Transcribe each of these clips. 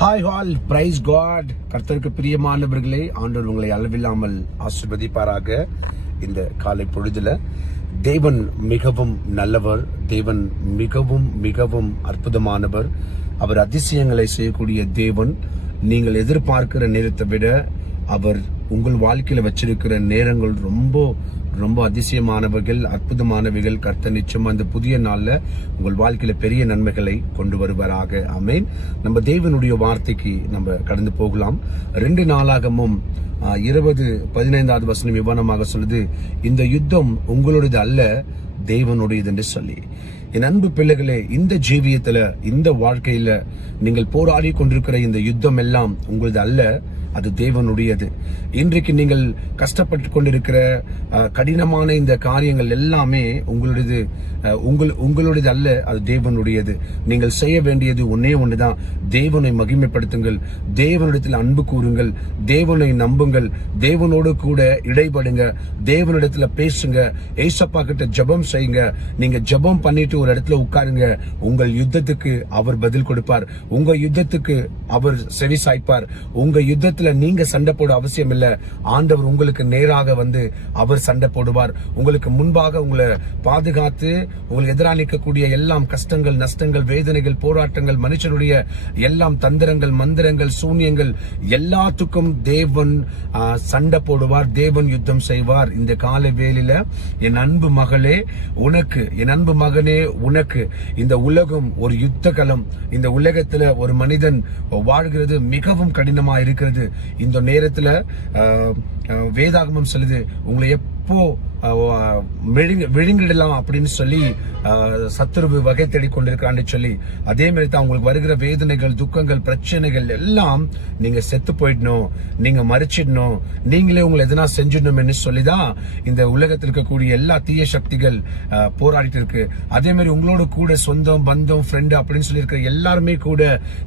Hi all, price God. கர்த்தருக்கு பிரியமானவர்களே, ஆண்டவர் உங்களை அளவில்லாமல் ஆசீர்வதிப்பாராக. இந்த காலை பொழுதுல தேவன் மிகவும் நல்லவர், தேவன் மிகவும் மிகவும் அற்புதமானவர். அவர் அதிசயங்களை செய்யக்கூடிய தேவன். நீங்கள் எதிர்பார்க்கிற நேரத்தை விட அவர் உங்கள் வாழ்க்கையில வச்சிருக்கிற நேரங்கள் ரொம்ப ரொம்ப அதிசயமானவர்கள், அற்புதமானவைகள். கர்த்தர் நிச்சயம் அந்த புதிய நாள்ல உங்கள் வாழ்க்கையில பெரிய நன்மைகளை கொண்டு வருவாராக. ஆமென். நம்ம தேவனுடைய வார்த்தைக்கு நம்ம கடந்து போகலாம். 2 நாளாகமும் 20:15 வசனம் விவரணமாக சொல்லுது, இந்த யுத்தம் உங்களுடையது அல்ல, தேவனுடையது என்று சொல்லி. என் அன்பு பிள்ளைகளே, இந்த ஜீவியத்துல, இந்த வாழ்க்கையில நீங்கள் போராடி கொண்டிருக்கிற இந்த யுத்தம் எல்லாம் உங்களது அல்ல, அது தேவனுடையது. இன்றைக்கு நீங்கள் கஷ்டப்பட்டு கொண்டிருக்கிற கடினமான இந்த காரியங்கள் எல்லாமே உங்களுடையது அல்ல, அது தேவனுடையது. நீங்கள் செய்ய வேண்டியது ஒன்னே ஒண்ணுதான், தேவனை மகிமைப்படுத்துங்கள், தேவனிடத்தில் அன்பு கூறுங்கள், தேவனை நம்புங்கள், தேவனோடு கூட இடைபடுங்க, தேவனிடத்துல பேசுங்க, ஏசப்பா கிட்ட ஜெபம் செய்யுங்க. நீங்க ஜெபம் பண்ணிட்டு ஒரு இடத்துல உட்காருங்க, உங்கள் யுத்தத்துக்கு அவர் பதில் கொடுப்பார், உங்க யுத்தத்துக்கு அவர் செவி சாய்ப்பார். உங்க யுத்தத்துல நீங்க சண்டை போட அவசியம் இல்ல, ஆண்டவர் உங்களுக்கு நேராக வந்து அவர் சண்டை போடுவார். உங்களுக்கு முன்பாக உங்களை பாதுகாத்து உங்களுக்கு எதிராக நிற்கக்கூடிய எல்லாம் கஷ்டங்கள், நஷ்டங்கள், வேதனைகள், போராட்டங்கள், மனுஷனுடைய எல்லாம் தந்திரங்கள், மந்திரங்கள், சூன்யங்கள் எல்லாத்துக்கும் தேவன் சண்டை போடுவார், தேவன் யுத்தம் செய்வார். இந்த கால வேளையில என் அன்பு மகளே உனக்கு, என் அன்பு மகனே உனக்கு, இந்த உலகம் ஒரு யுத்த களம். இந்த உலகத்துல ஒரு மனிதன் வாழ்கிறது மிகவும் கடினமா இருக்கிறது. இந்த நேரத்துல வேதாகமம் சொல்லுது, உங்களை எப்போ விழுங்கிடலாம் அப்படின்னு சொல்லி சத்துருவு வகை தேடி கொண்டிருக்கிறான்னு சொல்லி. அதே மாதிரி தான் உங்களுக்கு வருகிற வேதனைகள், துக்கங்கள், பிரச்சனைகள் எல்லாம் நீங்க செத்து போயிடணும், நீங்க மறைச்சிடணும், நீங்களே உங்களை எதனா செஞ்சிடணும்னு சொல்லிதான் இந்த உலகத்தில் இருக்கக்கூடிய எல்லா தீய சக்திகள் போராடிட்டு இருக்கு. அதே மாதிரி உங்களோட கூட சொந்தம், பந்தம், ஃப்ரெண்டு அப்படின்னு சொல்லி இருக்கிற எல்லாருமே கூட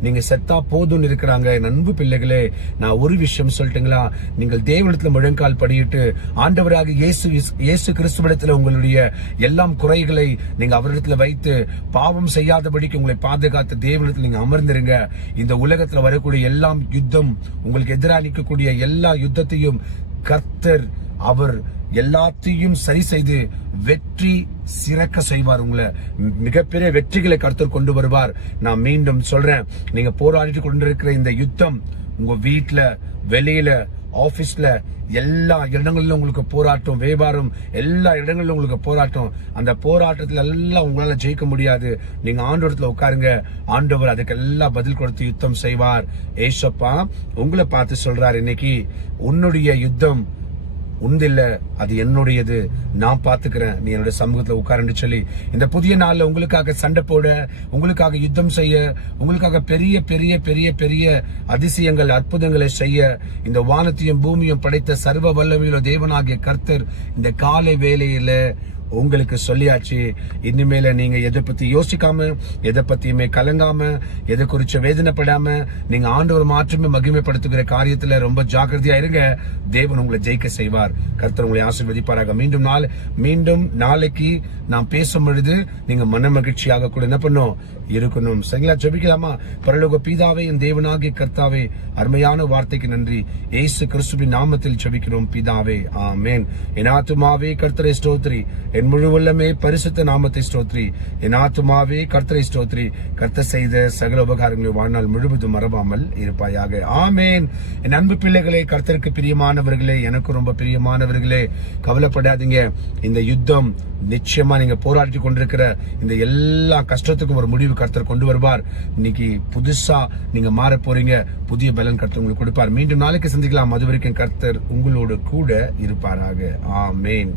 நீங்க செத்தா போதும்னு இருக்கிறாங்க. என் அன்பு பிள்ளைகளே, நான் ஒரு விஷயம் சொல்லட்டுங்களா, நீங்கள் தேவனிடத்துல முழங்கால் படியிட்டு ஆண்டவராக இயேசு கிறிஸ்துவிடத்துல உங்களுடைய எல்லாம் குறைகளை நீங்க அவரிடத்துல வைத்து பாவம் செய்யாதபடிக்கு உங்களை பாதுகாத்து தேவனிடத்துல நீங்க அமர்ந்திருங்க. இந்த உலகத்துல வரக்கூடிய எல்லாம் யுத்தம், உங்களுக்கு எதிராக நிற்கக்கூடிய எல்லா யுத்தத்தையும் கர்த்தர் அவர் எல்லாத்தையும் சரி செய்து வெற்றி சிறக்க செய்வார். உங்களை மிகப்பெரிய வெற்றிகளை கர்த்தர் கொண்டு வருவார். நான் மீண்டும் சொல்றேன், நீங்க போராடிட்டு கொண்டிருக்கிற இந்த யுத்தம் உங்க வீட்டுல, வெளியில, ஆபீஸ்ல, எல்லா இடங்களிலும் உங்களுக்கு போராட்டம், வியாபாரம், எல்லா இடங்களிலும் உங்களுக்கு போராட்டம். அந்த போராட்டத்துல எல்லாம் உங்களால ஜெயிக்க முடியாது. நீங்க ஆண்டவரத்துல உட்காருங்க, ஆண்டவர் அதுக்கு எல்லாம் பதில் கொடுத்து யுத்தம் செய்வார். ஏசப்பா உங்களை பார்த்து சொல்றாரு, இன்னைக்கு உன்னுடைய யுத்தம் உண்டில்ல, அது என்னுடையது, நான் பாத்துக்கிறேன், நீ என்னோட சமூகத்துல உட்காருன்னு சொல்லி இந்த புதிய நாள்ல உங்களுக்காக சண்டை போட, உங்களுக்காக யுத்தம் செய்ய, உங்களுக்காக பெரிய பெரிய பெரிய பெரிய அதிசயங்கள், அற்புதங்களை செய்ய இந்த வானத்தையும் பூமியும் படைத்த சர்வ வல்லமையுள்ள தேவனாகிய கர்த்தர் இந்த காலை வேளையில உங்களுக்கு சொல்லியாச்சு. இனிமேல நீங்க எதை பத்தி யோசிக்காம, எதை பத்தியுமே கலங்காம, எதை குறிச்சு வேதனைப்படாம நீங்க ஆண்டவர் மாற்றமே மகிமைப்படுத்துகிற காரியத்துல ரொம்ப ஜாக்கிரதையா இருங்க. தேவன் உங்களை ஜெயிக்க செய்வார். கர்த்தர் உங்களை ஆசீர்வதிப்பாராக. மீண்டும் நாளைக்கு நான் பேசும் பொழுது நீங்க மன மகிழ்ச்சியாக கூட என்ன பண்ணும் இருக்கணும். சரிங்களா? ஜெபிக்கலாமா? பரலோக பிதாவே, என் தேவனாகிய கர்த்தாவே, அருமையான வார்த்தைக்கு நன்றி. இயேசு கிறிஸ்துவின் நாமத்தில் ஜெபிக்கிறோம் பிதாவே, ஆமென். என் ஆத்துமாவே கர்த்தரை ஸ்தோத்திரி, என் முழு உள்ளமே பரிசுத்த நாமத்தை ஸ்தோத்திரி. என் ஆத்துமாவே கர்த்தரை ஸ்தோத்திரி, கர்த்தர் செய்த சகல உபகாரங்களை வாழ்நாள் முழுவதும் மறவாமல் இருப்பாயாக. ஆமென். என் அன்பு பிள்ளைகளே, கர்த்தருக்கு பிரியமானவர்களே, எனக்கு ரொம்ப பிரியமானவர்களே, கவலைப்படாதீங்க. இந்த யுத்தம் நிச்சயமா நீங்க போராடி கொண்டிருக்கிற இந்த எல்லா கஷ்டத்துக்கும் ஒரு முடிவு கர்த்தர் கொண்டு வருவார். இன்னைக்கு புதுசா நீங்க மாற போறீங்க. புதிய பலன் கர்த்தர் உங்களுக்கு கொடுப்பார். மீண்டும் நாளைக்கு சந்திக்கலாம். அது வரைக்கும் கர்த்தர் உங்களோடு கூட இருப்பாராக. ஆமென்.